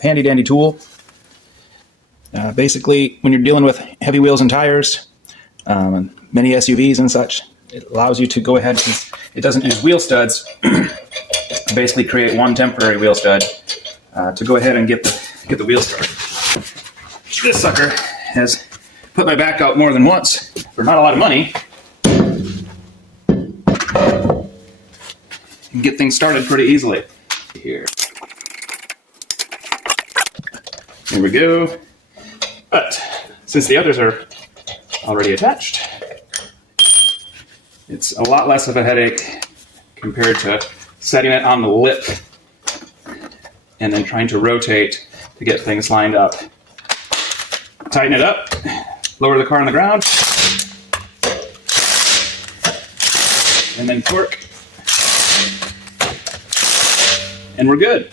handy dandy tool. Basically, when you're dealing with heavy wheels and tires, many SUVs and such, it allows you to go ahead, since it doesn't use wheel studs, basically create one temporary wheel stud to go ahead and get the wheel started. This sucker has put my back out more than once for not a lot of money. And get things started pretty easily. Here we go. But since the others are already attached, it's a lot less of a headache compared to setting it on the lip and then trying to rotate to get things lined up. Tighten it up, lower the car on the ground, and then torque, and we're good.